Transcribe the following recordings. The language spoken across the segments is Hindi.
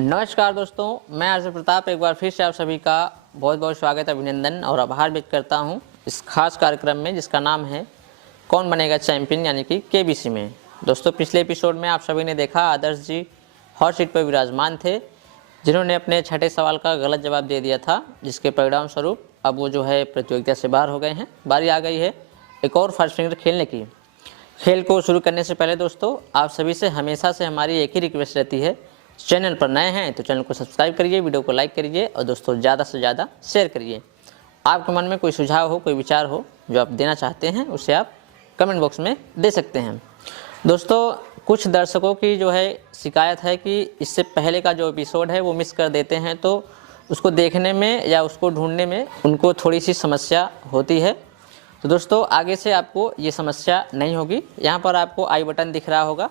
नमस्कार दोस्तों, मैं आरजे प्रताप एक बार फिर से आप सभी का बहुत बहुत स्वागत, अभिनंदन और आभार व्यक्त करता हूं इस खास कार्यक्रम में जिसका नाम है कौन बनेगा चैंपियन यानी कि केबीसी में। दोस्तों, पिछले एपिसोड में आप सभी ने देखा आदर्श जी हॉट सीट पर विराजमान थे, जिन्होंने अपने छठे सवाल का गलत जवाब दे दिया था, जिसके परिणाम स्वरूप अब वो जो है प्रतियोगिता से बाहर हो गए हैं। बारी आ गई है एक और फर्स्ट फिंगर खेलने की। खेल को शुरू करने से पहले दोस्तों, आप सभी से हमेशा से हमारी एक ही रिक्वेस्ट रहती है, चैनल पर नए हैं तो चैनल को सब्सक्राइब करिए, वीडियो को लाइक करिए और दोस्तों ज़्यादा से ज़्यादा शेयर करिए। आपके मन में कोई सुझाव हो, कोई विचार हो जो आप देना चाहते हैं, उसे आप कमेंट बॉक्स में दे सकते हैं। दोस्तों, कुछ दर्शकों की जो है शिकायत है कि इससे पहले का जो एपिसोड है वो मिस कर देते हैं, तो उसको देखने में या उसको ढूंढने में उनको थोड़ी सी समस्या होती है। तो दोस्तों, आगे से आपको ये समस्या नहीं होगी। यहाँ पर आपको आई बटन दिख रहा होगा,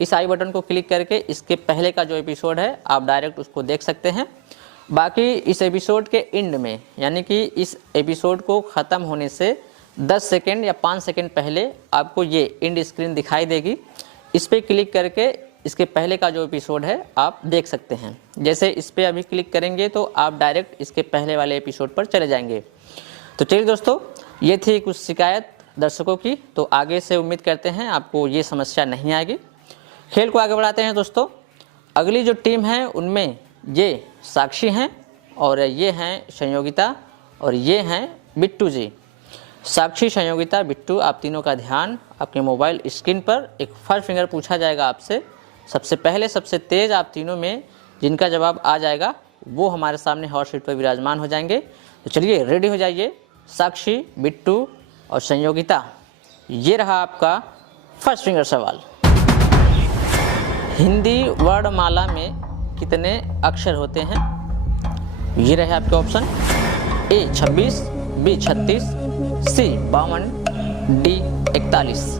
इस आई बटन को क्लिक करके इसके पहले का जो एपिसोड है आप डायरेक्ट उसको देख सकते हैं। बाकी इस एपिसोड के एंड में यानी कि इस एपिसोड को ख़त्म होने से 10 सेकेंड या 5 सेकेंड पहले आपको ये एंड स्क्रीन दिखाई देगी। इस पर क्लिक करके इसके पहले का जो एपिसोड है आप देख सकते हैं। जैसे इस पर अभी क्लिक करेंगे तो आप डायरेक्ट इसके पहले वाले एपिसोड पर चले जाएंगे। तो चलिए दोस्तों, ये थी कुछ शिकायत दर्शकों की, तो आगे से उम्मीद करते हैं आपको ये समस्या नहीं आएगी। खेल को आगे बढ़ाते हैं दोस्तों। अगली जो टीम है उनमें ये साक्षी हैं और ये हैं संयोगिता और ये हैं बिट्टू जी। साक्षी, संयोगिता, बिट्टू, आप तीनों का ध्यान आपके मोबाइल स्क्रीन पर एक फर्स्ट फिंगर पूछा जाएगा आपसे। सबसे पहले सबसे तेज़ आप तीनों में जिनका जवाब आ जाएगा वो हमारे सामने हॉट सीट पर विराजमान हो जाएंगे। तो चलिए रेडी हो जाइए। साक्षी, बिट्टू और संयोगिता, ये रहा आपका फर्स्ट फिंगर सवाल। हिंदी वर्णमाला में कितने अक्षर होते हैं? ये रहे आपके ऑप्शन। ए 26, बी 36, सी 52, डी 41।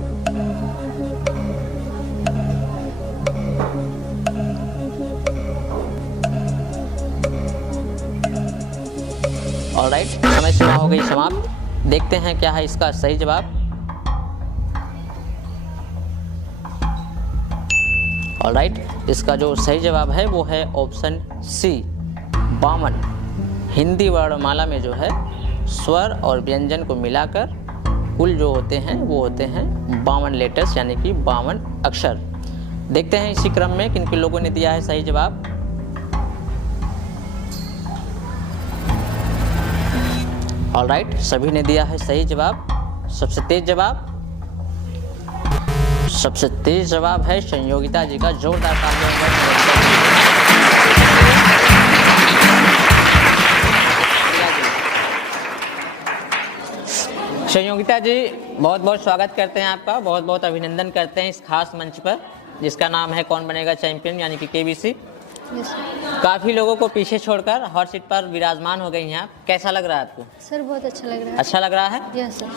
ऑलराइट, समय सीमा हो गई समाप्त। देखते हैं क्या है इसका सही जवाब। ऑलराइट, इसका जो सही जवाब है वो है ऑप्शन सी 52। हिंदी वर्णमाला में जो है स्वर और व्यंजन को मिलाकर कुल जो होते हैं वो होते हैं 52 लेटर्स यानी कि 52 अक्षर। देखते हैं इसी क्रम में किन किन लोगों ने दिया है सही जवाब। ऑलराइट, सभी ने दिया है सही जवाब। सबसे तेज जवाब है संयोगिता जी का। जोरदार तालियां। संयोगिता जी, बहुत बहुत स्वागत करते हैं आपका, बहुत बहुत अभिनंदन करते हैं इस खास मंच पर जिसका नाम है कौन बनेगा चैंपियन यानी कि केबीसी। काफी लोगों को पीछे छोड़कर हॉट सीट पर विराजमान हो गई हैं आप। कैसा लग रहा है आपको? सर बहुत अच्छा लग रहा है। अच्छा लग रहा है? Yes sir.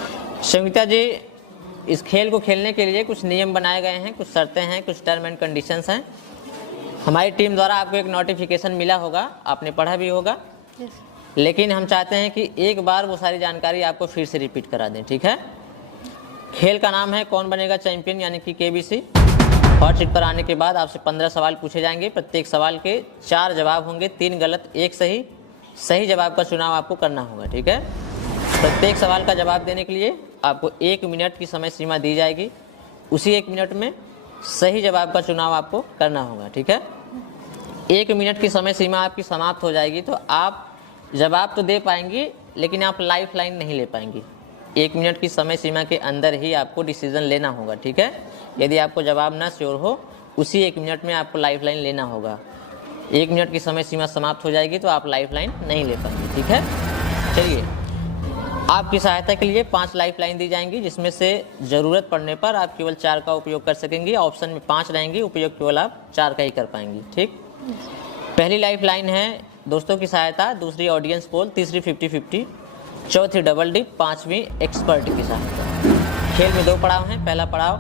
संयोगिता जी, इस खेल को खेलने के लिए कुछ नियम बनाए गए हैं, कुछ शर्तें हैं, कुछ टर्म एंड कंडीशंस हैं। हमारी टीम द्वारा आपको एक नोटिफिकेशन मिला होगा, आपने पढ़ा भी होगा। यस। लेकिन हम चाहते हैं कि एक बार वो सारी जानकारी आपको फिर से रिपीट करा दें, ठीक है? खेल का नाम है कौन बनेगा चैंपियन यानी कि केबीसी। हॉट सीट पर आने के बाद आपसे 15 सवाल पूछे जाएंगे। प्रत्येक सवाल के 4 जवाब होंगे, 3 गलत 1 सही। सही जवाब का चुनाव आपको करना होगा, ठीक है? प्रत्येक सवाल का जवाब देने के लिए आपको 1 मिनट की समय सीमा दी जाएगी। उसी 1 मिनट में सही जवाब का चुनाव आपको करना होगा, ठीक है? 1 मिनट की समय सीमा आपकी समाप्त हो जाएगी तो आप जवाब तो दे पाएंगी लेकिन आप लाइफ लाइन नहीं ले पाएंगी। 1 मिनट की समय सीमा के अंदर ही आपको डिसीजन लेना होगा, ठीक है? यदि आपको जवाब ना श्योर हो उसी 1 मिनट में आपको लाइफ लाइन लेना होगा। 1 मिनट की समय सीमा समाप्त हो जाएगी तो आप लाइफ लाइन नहीं ले पाएंगे, ठीक है? चलिए आपकी सहायता के लिए 5 लाइफ लाइन दी जाएंगी, जिसमें से ज़रूरत पड़ने पर आप केवल 4 का उपयोग कर सकेंगे। ऑप्शन में 5 रहेंगी, उपयोग केवल आप 4 का ही कर पाएंगी। ठीक, पहली लाइफ लाइन है दोस्तों की सहायता, दूसरी ऑडियंस पोल, तीसरी 50-50, चौथी डबल डिप, पाँचवीं एक्सपर्ट की सहायता। खेल में 2 पड़ाव हैं। पहला पड़ाव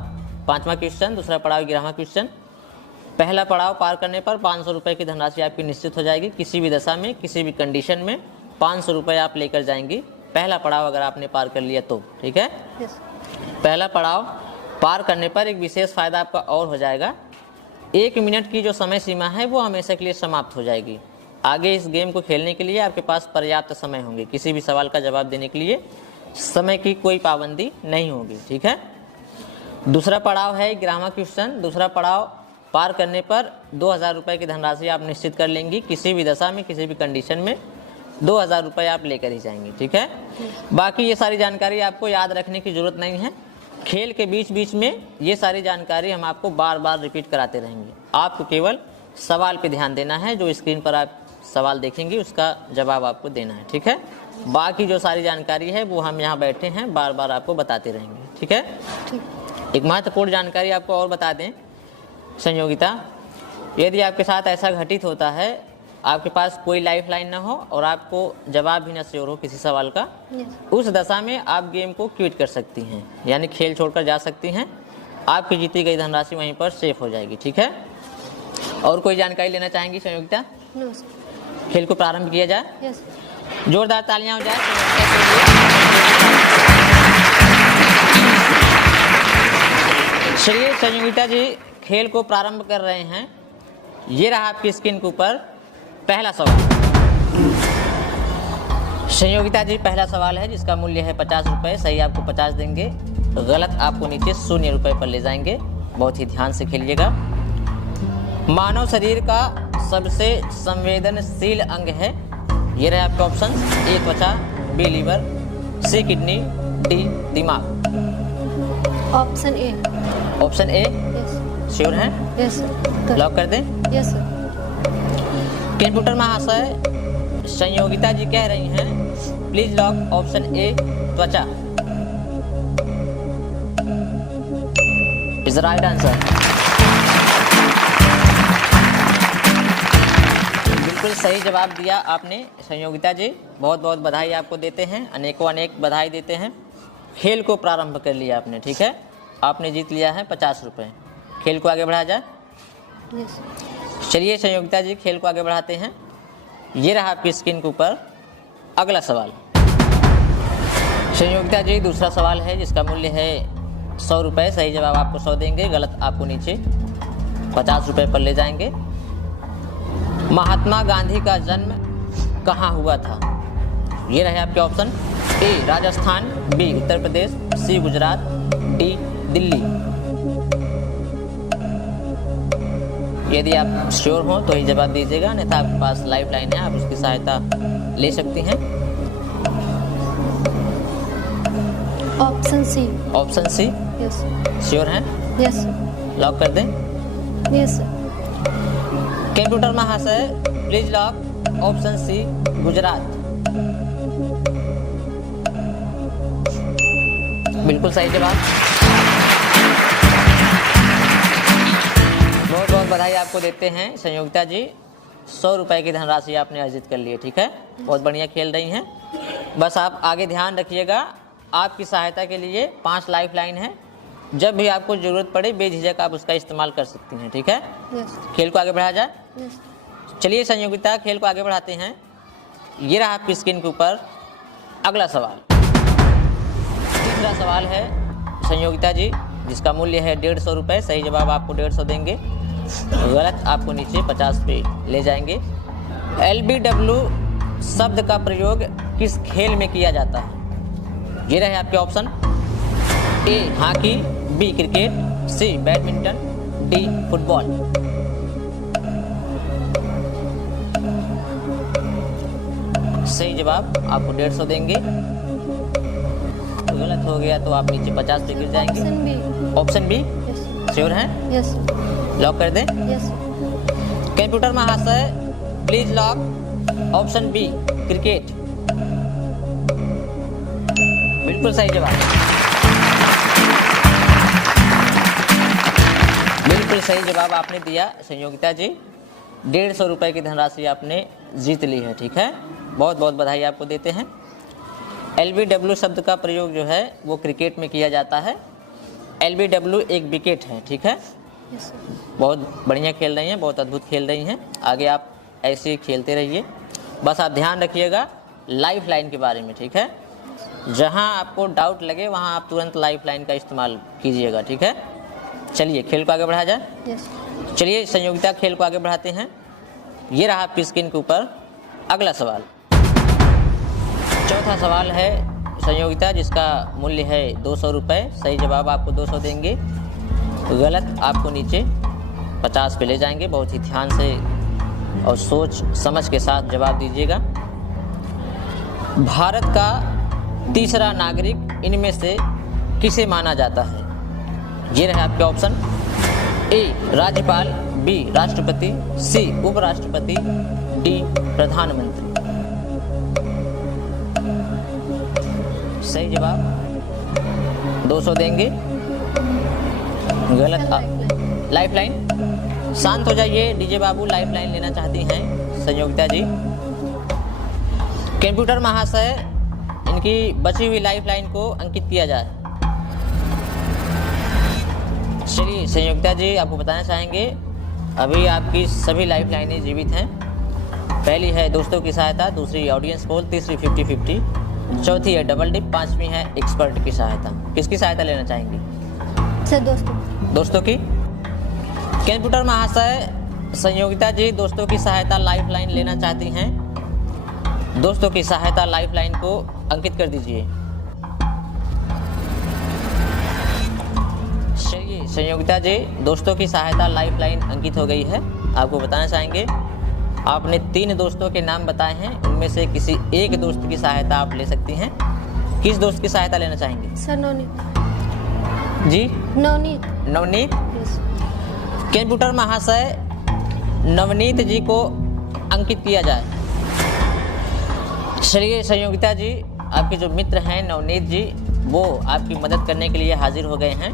5वां क्वेश्चन, दूसरा पड़ाव 11वां क्वेश्चन। पहला पड़ाव पार करने पर 500 रुपये की धनराशि आपकी निश्चित हो जाएगी। किसी भी दशा में, किसी भी कंडीशन में 500 रुपये आप लेकर जाएंगी। पहला पड़ाव अगर आपने पार कर लिया तो, ठीक है। पहला पड़ाव पार करने पर एक विशेष फायदा आपका और हो जाएगा। 1 मिनट की जो समय सीमा है वो हमेशा के लिए समाप्त हो जाएगी। आगे इस गेम को खेलने के लिए आपके पास पर्याप्त समय होंगे। किसी भी सवाल का जवाब देने के लिए समय की कोई पाबंदी नहीं होगी, ठीक है। दूसरा पड़ाव है 11वां क्वेश्चन। दूसरा पड़ाव पार करने पर 2000 रुपये की धनराशि आप निश्चित कर लेंगी। किसी भी दशा में, किसी भी कंडीशन में 2000 रुपये आप लेकर ही जाएंगे, ठीक है। बाकी ये सारी जानकारी आपको याद रखने की ज़रूरत नहीं है। खेल के बीच बीच में ये सारी जानकारी हम आपको बार बार रिपीट कराते रहेंगे। आपको केवल सवाल पे ध्यान देना है। जो स्क्रीन पर आप सवाल देखेंगे उसका जवाब आपको देना है, ठीक है। बाकी जो सारी जानकारी है वो हम यहाँ बैठे हैं बार बार आपको बताते रहेंगे, ठीक है। एक महत्वपूर्ण जानकारी आपको और बता दें, संयोगिता, यदि आपके साथ ऐसा घटित होता है, आपके पास कोई लाइफ लाइन ना हो और आपको जवाब भी न श्योर हो किसी सवाल का, उस दशा में आप गेम को क्विट कर सकती हैं, यानी खेल छोड़कर जा सकती हैं। आपकी जीती गई धनराशि वहीं पर सेफ हो जाएगी, ठीक है। और कोई जानकारी लेना चाहेंगी संयोगिता? खेल को प्रारंभ किया जाए। जोरदार तालियां हो जाए। चलिए संयोगिता जी खेल को प्रारंभ कर रहे हैं। ये रहा आपकी स्क्रीन के ऊपर पहला सवाल। संयोगिता जी पहला सवाल है जिसका मूल्य है 50 रुपये। सही आपको 50 देंगे, गलत आपको नीचे 0 रुपये पर ले जाएंगे। बहुत ही ध्यान से खेलिएगा। मानव शरीर का सबसे संवेदनशील अंग है। ये रहे आपके ऑप्शन: ए त्वचा, B liver, C kidney, D दिमाग। Option A. Option A sure हैं? Yes sir. लॉक कर दें? Yes sir. कंप्यूटर महाशय, संयोगिता जी कह रही हैं प्लीज लॉक ऑप्शन ए त्वचा। Is right answer. बिल्कुल सही जवाब दिया आपने संयोगिता जी, बहुत बहुत बधाई आपको देते हैं, अनेकों अनेक बधाई देते हैं। खेल को प्रारंभ कर लिया आपने, ठीक है। आपने जीत लिया है 50 रुपये। खेल को आगे बढ़ा जाए। चलिए संयोगिता जी खेल को आगे बढ़ाते हैं। ये रहा आपकी स्क्रीन के ऊपर अगला सवाल। संयोगिता जी दूसरा सवाल है जिसका मूल्य है 100 रुपये। सही जवाब आपको 100 देंगे, गलत आपको नीचे 50 रुपये पर ले जाएंगे। महात्मा गांधी का जन्म कहाँ हुआ था? ये रहे आपके ऑप्शन: ए राजस्थान, बी उत्तर प्रदेश, सी गुजरात, डी दिल्ली। यदि आप श्योर हो तो ही जवाब दीजिएगा, अन्यथा आपके पास लाइफ लाइन है, आप उसकी सहायता ले सकती हैं। Option C. Option C? Yes. Sure हैं? यस। लॉक कर दें? Yes sir. कंप्यूटर महाशय please lock option C Gujarat. बिल्कुल सही जवाब। बहुत बहुत बधाई आपको देते हैं संयोगिता जी। 100 रुपये की धनराशि आपने अर्जित कर ली है, ठीक है। बहुत बढ़िया खेल रही हैं। बस आप आगे ध्यान रखिएगा। आपकी सहायता के लिए 5 लाइफ लाइन है। जब भी आपको ज़रूरत पड़े बेझिझक आप उसका इस्तेमाल कर सकती हैं, ठीक है। खेल को आगे बढ़ाया जाए। चलिए संयोगिता खेल को आगे बढ़ाते हैं। ये रहा आपकी स्क्रीन के ऊपर अगला सवाल। तीसरा सवाल है संयोगिता जी जिसका मूल्य है 150 रुपये। सही जवाब आपको 150 देंगे, गलत आपको नीचे 50 पे ले जाएंगे। LBW शब्द का प्रयोग किस खेल में किया जाता है? ये रहे आपके option: A hockey, B cricket, C badminton, D football. सही जवाब आपको 150 देंगे, गलत हो गया तो आप नीचे 50 पे गिर जाएंगे। Option B? श्योर हैं? यस। लॉक कर दें? यस। कंप्यूटर महाशय please lock option B cricket. बिल्कुल सही जवाब। बिल्कुल सही जवाब आपने दिया संयोगिता जी। 150 रुपये की धनराशि आपने जीत ली है, ठीक है। बहुत बहुत बधाई आपको देते हैं। LBW शब्द का प्रयोग जो है वो क्रिकेट में किया जाता है। LBW एक विकेट है, ठीक है। Yes sir. बहुत बढ़िया खेल रही हैं, बहुत अद्भुत खेल रही हैं। आगे आप ऐसे ही खेलते रहिए। बस आप ध्यान रखिएगा लाइफ लाइन के बारे में, ठीक है। जहां आपको डाउट लगे वहां आप तुरंत लाइफ लाइन का इस्तेमाल कीजिएगा, ठीक है। चलिए खेल को आगे बढ़ाया जाए। यस। चलिए संयोगिता खेल को आगे बढ़ाते हैं। ये रहा आपकी स्क्रीन के ऊपर अगला सवाल। चौथा सवाल है संयोगिता, जिसका मूल्य है 200 रुपये। सही जवाब आपको 200 देंगे, गलत आपको नीचे 50 पे ले जाएंगे। बहुत ही ध्यान से और सोच समझ के साथ जवाब दीजिएगा। भारत का तीसरा नागरिक इनमें से किसे माना जाता है? ये रहे आपके ऑप्शन। ए राज्यपाल, बी राष्ट्रपति, सी उपराष्ट्रपति, डी प्रधानमंत्री। सही जवाब 200 देंगे, गलत लाइफ लाइन। शांत हो जाइए डीजे बाबू, लाइफ लाइन लेना चाहती हैं संयोगिता जी। कंप्यूटर महाशय इनकी बची हुई लाइफ लाइन को अंकित किया जाए। चलिए संयोगिता जी आपको बताना चाहेंगे अभी आपकी सभी लाइफ लाइनें जीवित हैं। पहली है दोस्तों की सहायता, दूसरी ऑडियंस पोल, तीसरी 50-50, चौथी है डबल डिप, पांचवी है एक्सपर्ट की सहायता। किसकी सहायता लेना चाहेंगी? सर दोस्तों। दोस्तों की। कंप्यूटर महाशय संयोगिता जी दोस्तों की सहायता लाइफ लाइन लेना चाहती हैं। दोस्तों की सहायता लाइफ लाइन को अंकित कर दीजिए। चलिए संयोगिता जी दोस्तों की सहायता लाइफ लाइन अंकित हो गई है। आपको बताना चाहेंगे आपने 3 दोस्तों के नाम बताए हैं, उनमें से किसी एक दोस्त की सहायता आप ले सकती हैं। किस दोस्त की सहायता लेना चाहेंगे? सर नवनीत जी नवनीत। नवनीत। यस। कंप्यूटर महाशय नवनीत जी को अंकित किया जाए। चलिए संयोगिता जी आपके जो मित्र हैं नवनीत जी वो आपकी मदद करने के लिए हाजिर हो गए हैं।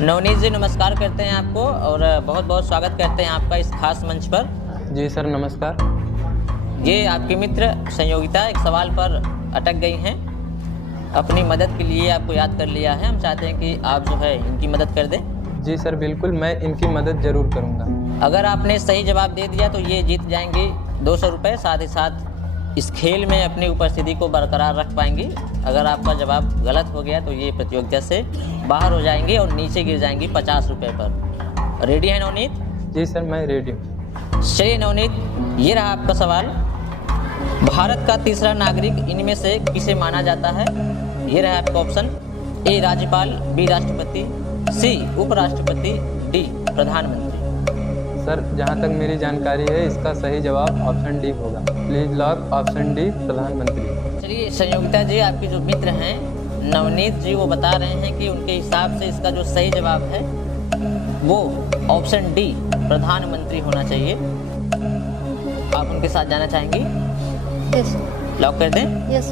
नवनीत जी नमस्कार करते हैं आपको और बहुत बहुत स्वागत करते हैं आपका इस खास मंच पर। जी सर नमस्कार। ये आपके मित्र संयोगिता एक सवाल पर अटक गई हैं, अपनी मदद के लिए आपको याद कर लिया है। हम चाहते हैं कि आप जो है इनकी मदद कर दें। जी सर बिल्कुल, मैं इनकी मदद ज़रूर करूँगा। अगर आपने सही जवाब दे दिया तो ये जीत जाएंगे 200 रुपये। साथ ही साथ इस खेल में अपनी उपस्थिति को बरकरार रख पाएंगी। अगर आपका जवाब गलत हो गया तो ये प्रतियोगिता से बाहर हो जाएंगे और नीचे गिर जाएंगी 50 रुपये पर। रेडी है नवनीत? जी सर मैं रेडी हूँ। चलिए नवनीत ये रहा आपका सवाल। भारत का तीसरा नागरिक इनमें से किसे माना जाता है? ये रहा आपका ऑप्शन। ए राज्यपाल, बी राष्ट्रपति, सी उपराष्ट्रपति, डी प्रधानमंत्री। सर जहाँ तक मेरी जानकारी है इसका सही जवाब ऑप्शन डी होगा। प्लीज लॉक ऑप्शन डी प्रधानमंत्री। चलिए संयोगिता जी आपके जो मित्र हैं नवनीत जी वो बता रहे हैं कि उनके हिसाब से इसका जो सही जवाब है वो ऑप्शन डी प्रधानमंत्री होना चाहिए। आप उनके साथ जाना चाहेंगी? यस। लॉक कर दें। यस।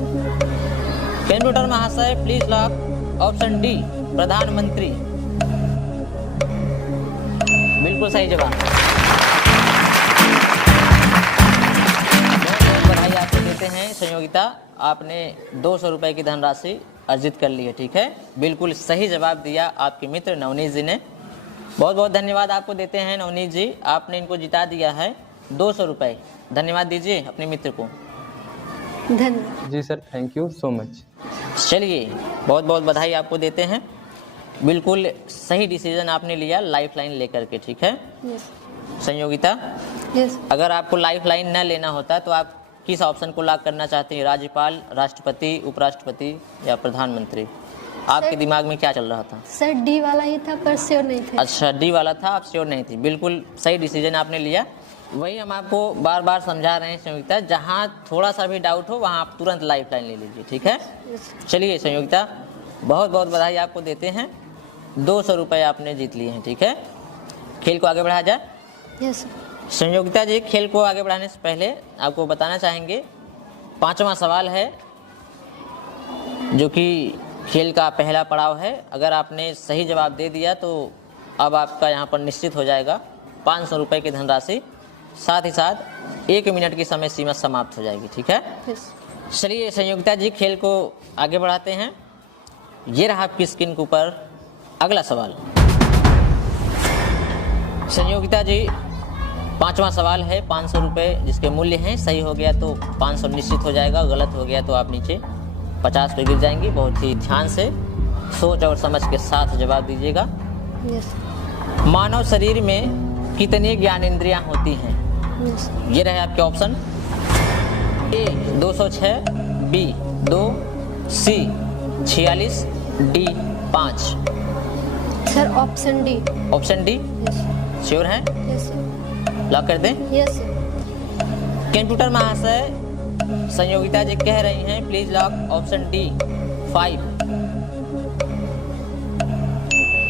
कंप्यूटर महाशय प्लीज लॉक ऑप्शन डी प्रधानमंत्री। बिल्कुल सही जवाब। बहुत बधाई आपको देते हैं संयोगिता, आपने 200 रुपये की धनराशि अर्जित कर ली है, ठीक है। बिल्कुल सही जवाब दिया आपके मित्र नवनीत जी ने। बहुत बहुत धन्यवाद आपको देते हैं नवनीत जी, आपने इनको जिता दिया है 200 रुपये। धन्यवाद दीजिए अपने मित्र को। धन्यवाद। जी sir thank you so much. चलिए बहुत बहुत बधाई आपको देते हैं। बिल्कुल सही डिसीजन आपने लिया लाइफ लाइन लेकर के, ठीक है यस। संयोगिता। यस। अगर आपको लाइफ लाइन न लेना होता तो आप किस ऑप्शन को लॉक करना चाहते हैं? राज्यपाल, राष्ट्रपति, उपराष्ट्रपति या प्रधानमंत्री? आपके दिमाग में क्या चल रहा था? सर डी वाला ही था पर श्योर नहीं थे। अच्छा डी वाला था, आप श्योर नहीं थी। बिल्कुल सही डिसीजन आपने लिया। वही हम आपको बार बार समझा रहे हैं संयोगिता, जहाँ थोड़ा सा भी डाउट हो वहाँ आप तुरंत लाइफ लाइन ले लीजिए, ठीक है। यस। चलिए संयोगिता बहुत बहुत बधाई आपको देते हैं। 200 रुपये आपने जीत लिए हैं, ठीक है। खेल को आगे बढ़ाया जाए। यस। संयोगिता जी खेल को आगे बढ़ाने से पहले आपको बताना चाहेंगे 5वां सवाल है जो कि खेल का पहला पड़ाव है। अगर आपने सही जवाब दे दिया तो अब आपका यहाँ पर निश्चित हो जाएगा 500 रुपये की धनराशि, साथ ही साथ 1 मिनट की समय सीमा समाप्त हो जाएगी। ठीक है, यस चलिए संयोगिता जी खेल को आगे बढ़ाते हैं। ये रहा आपकी स्क्रीन के ऊपर अगला सवाल। संयोगिता जी 5वां सवाल है 500 रुपये जिसके मूल्य हैं। सही हो गया तो 500 निश्चित हो जाएगा, गलत हो गया तो आप नीचे 50 पे गिर जाएंगी। बहुत ही ध्यान से सोच और समझ के साथ जवाब दीजिएगा। यस मानव शरीर में कितनी ज्ञानेंद्रियां होती हैं? यस ये रहे आपके ऑप्शन। ए 206, बी 2, सी 46, D 5। Sir option D. Option D yes sure है? यस लॉक कर दें। यस कंप्यूटर महाशय संयोगिता जी कह रही हैं प्लीज लॉक ऑप्शन डी 5।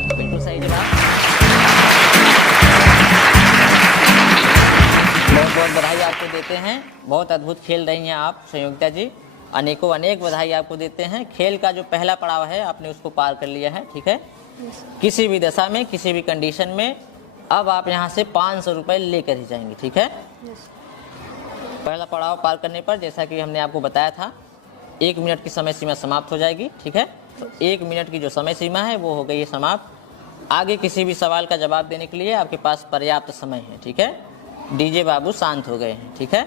बिल्कुल सही जवाब। बहुत बहुत बधाई आपको देते हैं, बहुत अद्भुत खेल रही हैं आप संयोगिता जी, अनेकों अनेक बधाई आपको देते हैं। खेल का जो पहला पड़ाव है आपने उसको पार कर लिया है। ठीक है, किसी भी दशा में किसी भी कंडीशन में अब आप यहाँ से 500 रुपये लेकर ही जाएंगे। ठीक है, यस पहला पड़ाव पार करने पर जैसा कि हमने आपको बताया था 1 मिनट की समय सीमा समाप्त हो जाएगी। ठीक है, तो 1 मिनट की जो समय सीमा है वो हो गई है समाप्त। आगे किसी भी सवाल का जवाब देने के लिए आपके पास पर्याप्त समय है। ठीक है, डीजे बाबू शांत हो गए हैं। ठीक है,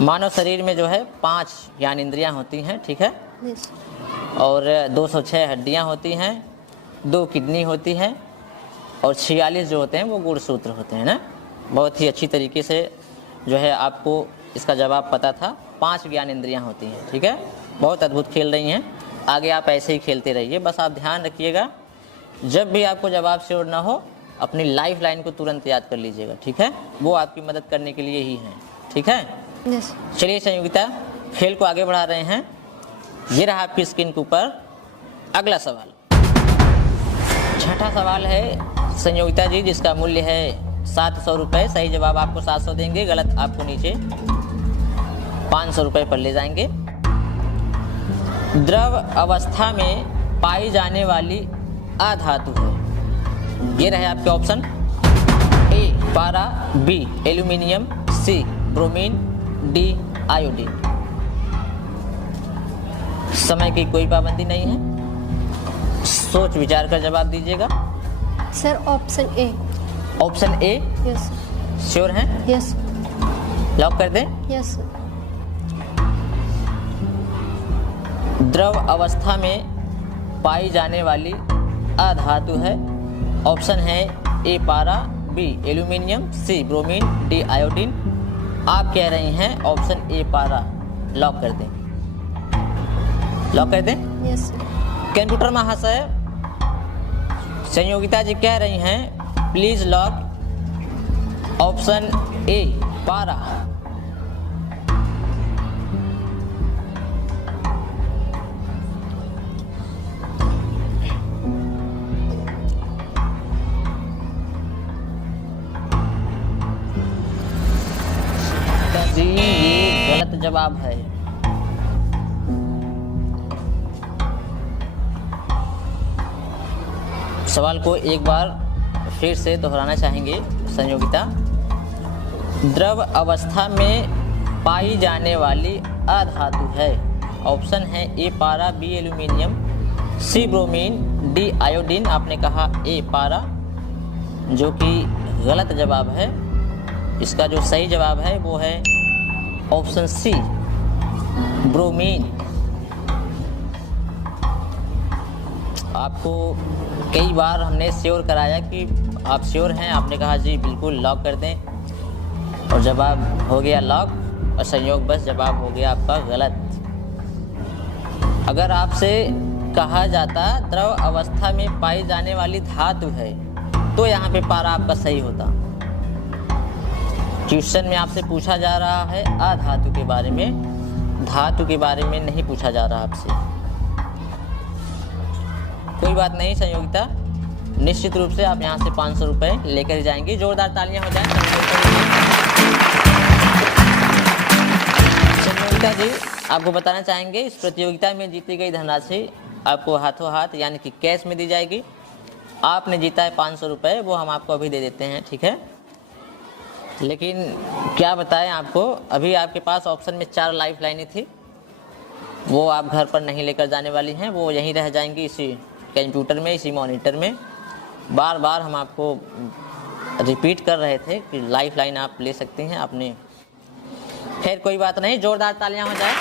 मानव शरीर में जो है 5 ज्ञानेंद्रियां होती हैं। ठीक है, यस और 206 हड्डियां होती हैं, 2 किडनी होती हैं और 46 जो होते हैं वो गुणसूत्र होते हैं ना। बहुत ही अच्छी तरीके से जो है आपको इसका जवाब पता था। 5 ज्ञानेंद्रियां होती हैं। ठीक है, बहुत अद्भुत खेल रही हैं। आगे आप ऐसे ही खेलते रहिए, बस आप ध्यान रखिएगा जब भी आपको जवाब श्योर ना हो अपनी लाइफ लाइन को तुरंत याद कर लीजिएगा। ठीक है, वो आपकी मदद करने के लिए ही है। ठीक है, यस चलिए संयोगिता खेल को आगे बढ़ा रहे हैं। ये रहा आपकी स्क्रीन के ऊपर अगला सवाल। छठा सवाल है संयोगिता जी जिसका मूल्य है 700 रुपये। सही जवाब आपको 700 देंगे, गलत आपको नीचे 500 रुपये पर ले जाएंगे। द्रव अवस्था में पाई जाने वाली अधातु है। ये रहे आपके ऑप्शन। ए पारा, बी एल्यूमिनियम, सी ब्रोमीन, डी आयोडीन। समय की कोई पाबंदी नहीं है, सोच विचार कर जवाब दीजिएगा। Sir option A. Option A yes sure है? यस लॉक कर दें। यस द्रव अवस्था में पाई जाने वाली अधातु है। ऑप्शन है ए पारा, बी एल्यूमिनियम, सी ब्रोमीन, डी आयोडीन। आप कह रही हैं ऑप्शन ए पारा। लॉक कर दें। लॉक कर दें। यस कंप्यूटर महाशय संयोगिता जी कह रही हैं प्लीज लॉक ऑप्शन ए पारा। जी ये गलत जवाब है। सवाल को एक बार फिर से दोहराना चाहेंगे संयोगिता। द्रव अवस्था में पाई जाने वाली अधातु है। ऑप्शन है ए पारा, बी एल्यूमिनियम, सी ब्रोमीन, डी आयोडीन। आपने कहा ए पारा, जो कि गलत जवाब है। इसका जो सही जवाब है वो है ऑप्शन सी ब्रोमीन। आपको कई बार हमने श्योर कराया कि आप श्योर हैं, आपने कहा जी बिल्कुल लॉक कर दें, और जवाब हो गया लॉक, और संयोग बस जवाब हो गया आपका गलत। अगर आपसे कहा जाता द्रव अवस्था में पाई जाने वाली धातु है तो यहाँ पे पारा आपका सही होता। क्वेश्चन में आपसे पूछा जा रहा है अधातु के बारे में, धातु के बारे में नहीं पूछा जा रहा आपसे। कोई बात नहीं संयोगिता, निश्चित रूप से आप यहाँ से 500 रुपये लेकर जाएंगे। जोरदार तालियां हो जाएं संयोगिता जी। आपको बताना चाहेंगे इस प्रतियोगिता में जीती गई धनराशि आपको हाथों हाथ यानी कि कैश में दी जाएगी। आपने जीता है 500 रुपये, वो हम आपको अभी दे देते हैं, ठीक है। लेकिन क्या बताएं आपको, अभी आपके पास ऑप्शन में 4 लाइफ लाइनें थी, वो आप घर पर नहीं लेकर जाने वाली हैं, वो यहीं रह जाएंगी इसी कंप्यूटर में, इसी मॉनिटर में। बार बार हम आपको रिपीट कर रहे थे कि लाइफ लाइन आप ले सकती हैं आपने। खैर कोई बात नहीं, जोरदार तालियां हो जाए।